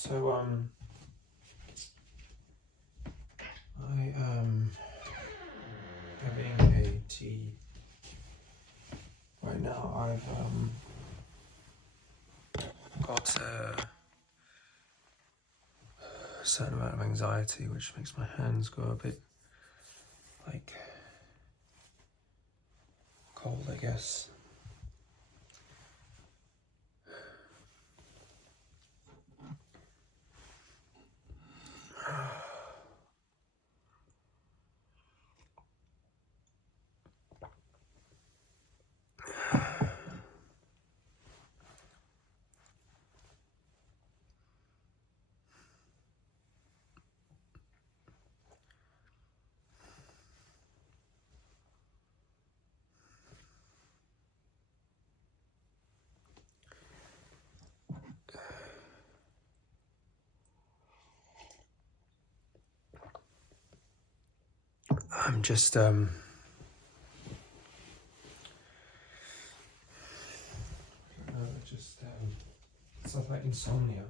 So I am having a tea right now. I've got a certain amount of anxiety, which makes my hands go a bit like cold, I guess. I'm just stuff like insomnia.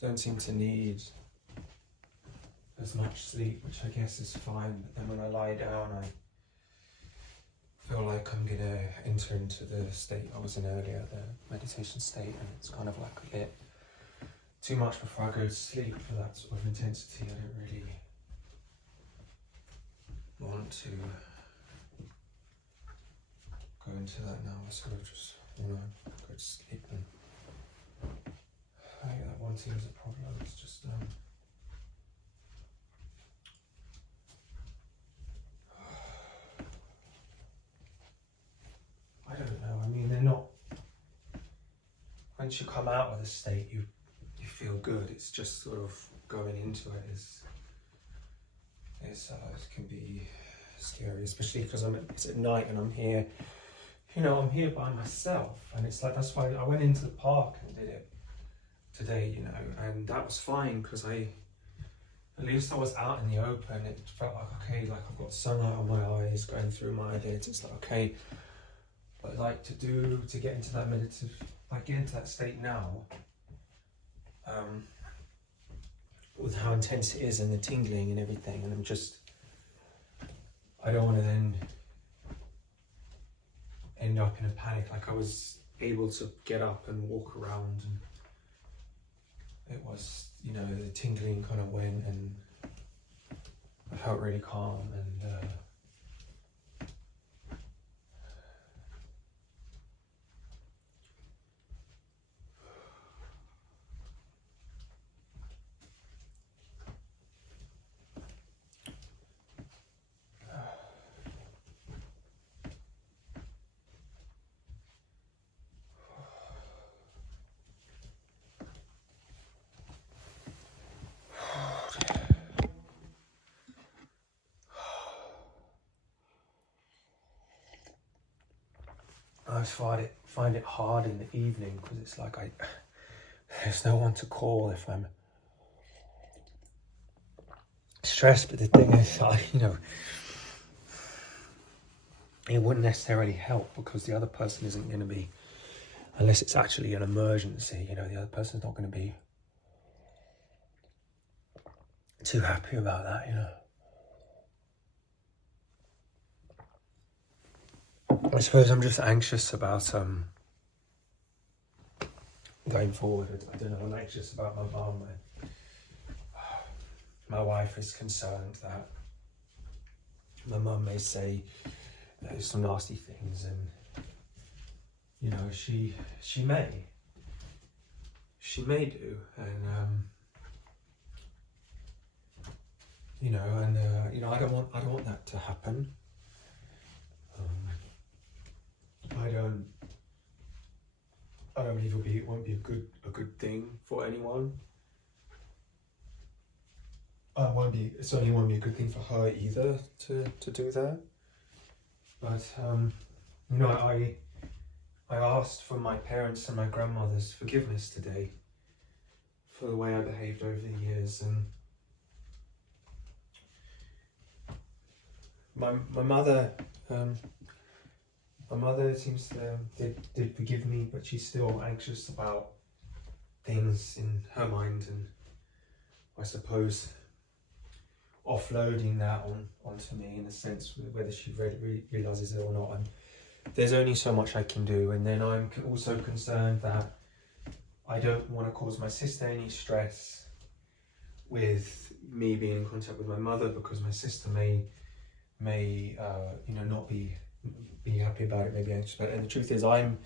Don't seem to need as much sleep, which I guess is fine. But then when I lie down, I feel like I'm gonna enter into the state I was in earlier, the meditation state, and it's kind of like a bit too much before I go to sleep for that sort of intensity. I don't really want to go into that now. I sort of just want to go to sleep, and I think that one seems a problem. It's just I don't know. I mean, they're not. Once you come out of the state, you feel good. It's just sort of going into it is it can be scary, especially because it's at night and I'm here. You know, I'm here by myself, and it's like that's why I went into the park and did it today. You know, and that was fine because at least I was out in the open. It felt like okay, like I've got sunlight on my eyes going through my eyelids. It's like okay, but like to get into that meditative, like get into that state now. With how intense it is and the tingling and everything, and I don't want to then end up in a panic. Like I was able to get up and walk around, and it was, you know, the tingling kind of went, and I felt really calm, and I find it hard in the evening because it's like there's no one to call if I'm stressed. But the thing is, it wouldn't necessarily help because the other person isn't going to be, unless it's actually an emergency. You know, the other person's not going to be too happy about that. You know. I suppose I'm just anxious about going forward. I don't know, I'm anxious about my mum. My wife is concerned that my mum may say some nasty things, and you know, she may do, and you know, and I don't want that to happen. I don't believe it won't be a good thing for anyone. It certainly won't be a good thing for her either to do that. But you know, I asked for my parents and my grandmother's forgiveness today for the way I behaved over the years, and my mother My mother seems to did forgive me, but she's still anxious about things in her mind, and I suppose offloading that onto me in a sense, whether she realizes it or not. And there's only so much I can do. And then I'm also concerned that I don't want to cause my sister any stress with me being in contact with my mother, because my sister may not be happy about it, maybe anxious about it. And the truth is, I'm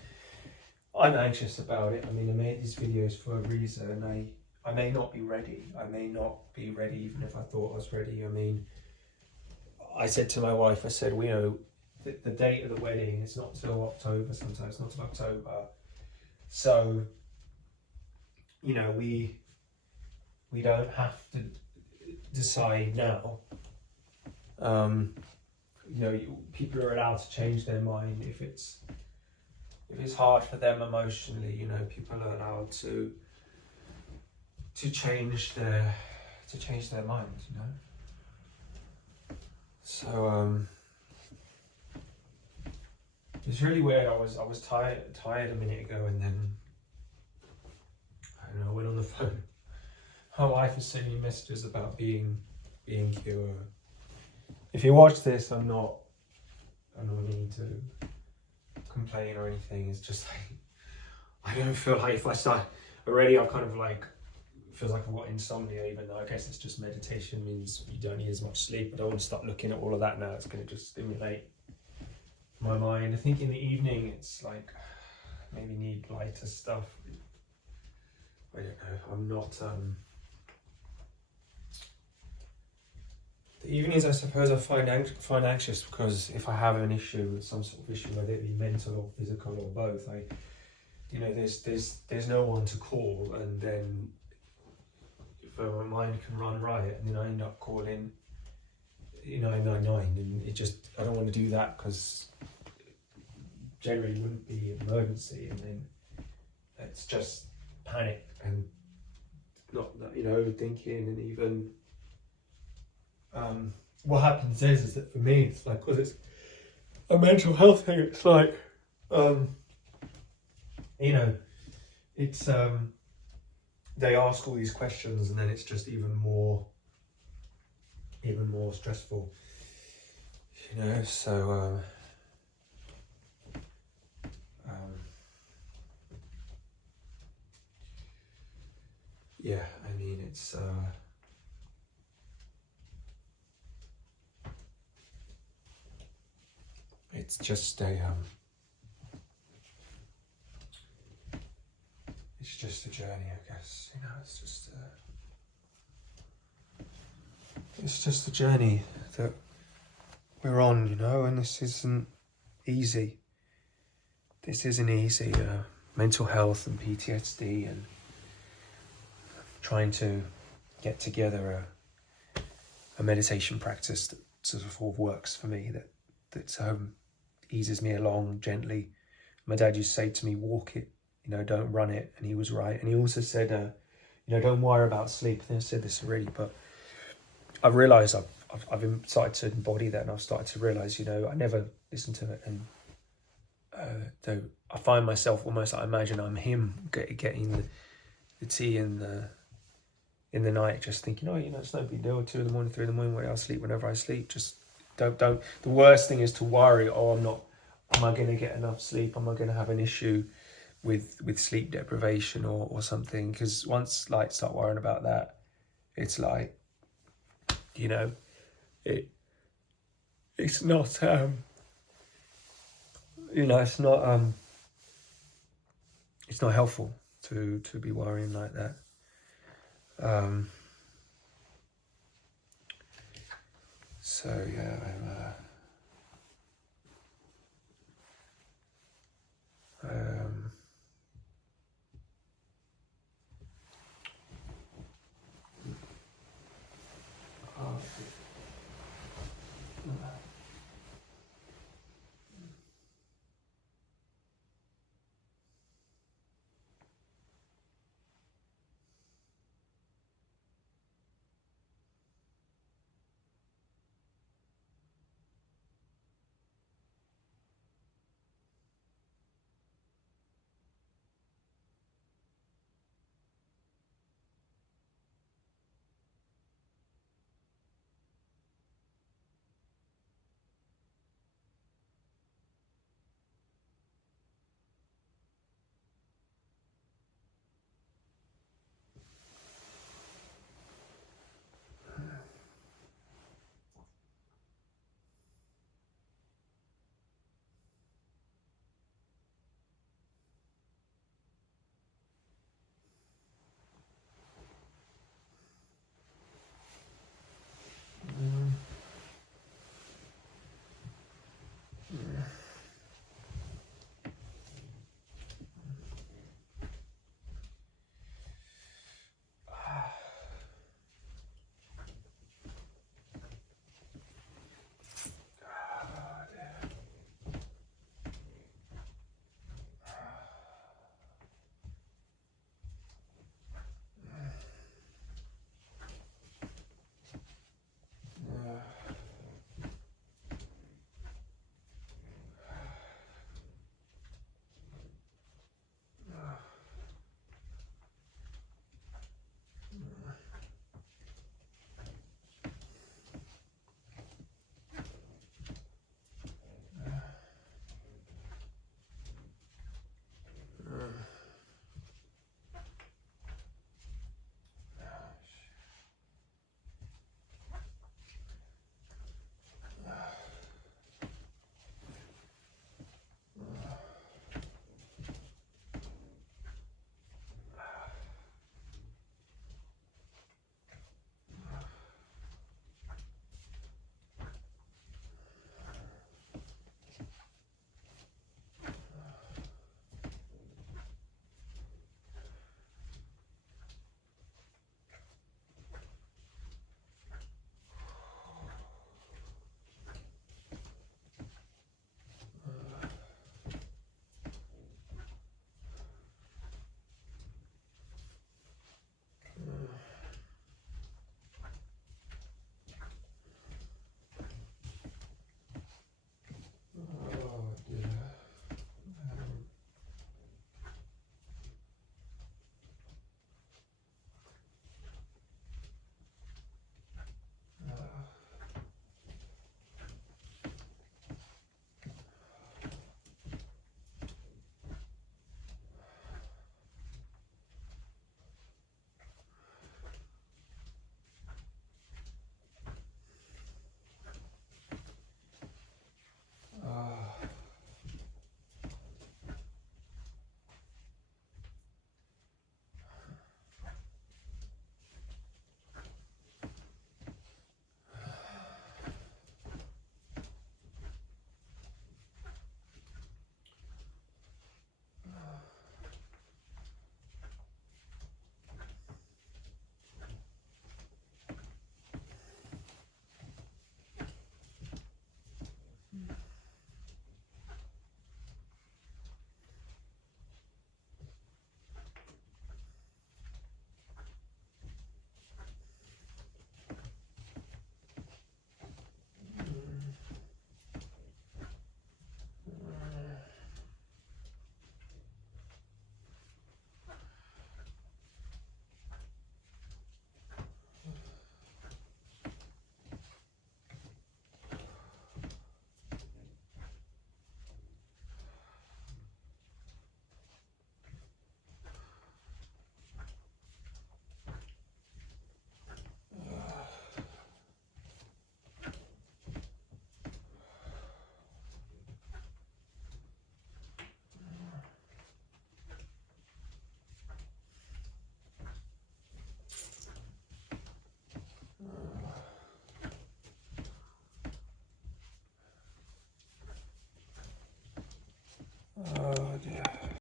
anxious about it. I mean, I made these videos for a reason. I may not be ready. I may not be ready even if I thought I was ready. I mean, I said to my wife, I said, the date of the wedding is not till October, sometimes not till October. So, we don't have to decide now. People are allowed to change their mind if it's hard for them emotionally. People are allowed to change their mind. So it's really weird. I was tired a minute ago, and then I went on the phone. My wife is sending me messages about being cute. If you watch this, I'm not meaning to complain or anything. It's just like, I don't feel like if I start already, I've kind of like, feels like I've got insomnia, even though I guess it's just meditation means you don't need as much sleep. I don't want to start looking at all of that now. It's going to just stimulate my mind. I think in the evening it's like maybe need lighter stuff. I don't know. I'm not. The evenings, I suppose, I find anxious because if I have an issue, some sort of issue, whether it be mental or physical or both, there's no one to call, and then if my mind can run riot, and then I end up calling 999, and I don't want to do that because generally wouldn't be an emergency, and then it's just panic and not thinking. And even what happens is that for me it's like, because it's a mental health thing, it's like it's they ask all these questions, and then it's just even more stressful, so yeah, I mean, it's just a journey, I guess. It's just a journey that we're on, and this isn't easy. Mental health and PTSD, and trying to get together a meditation practice that sort of works for me, that eases me along gently. My dad used to say to me, walk it, don't run it, and he was right. And he also said, don't worry about sleep. I think I said this already, but I've realised I've started to embody that, and I've started to realise, I never listened to it, and though I find myself almost, I imagine I'm him getting the tea in the night, just thinking, it's no big deal, 2 a.m, 3 a.m, I'll sleep whenever I sleep. Just don't. The worst thing is to worry, am I going to get enough sleep? Am I going to have an issue with sleep deprivation or something? Because once start worrying about that, it's like, it's not it's not helpful to be worrying like that. So yeah,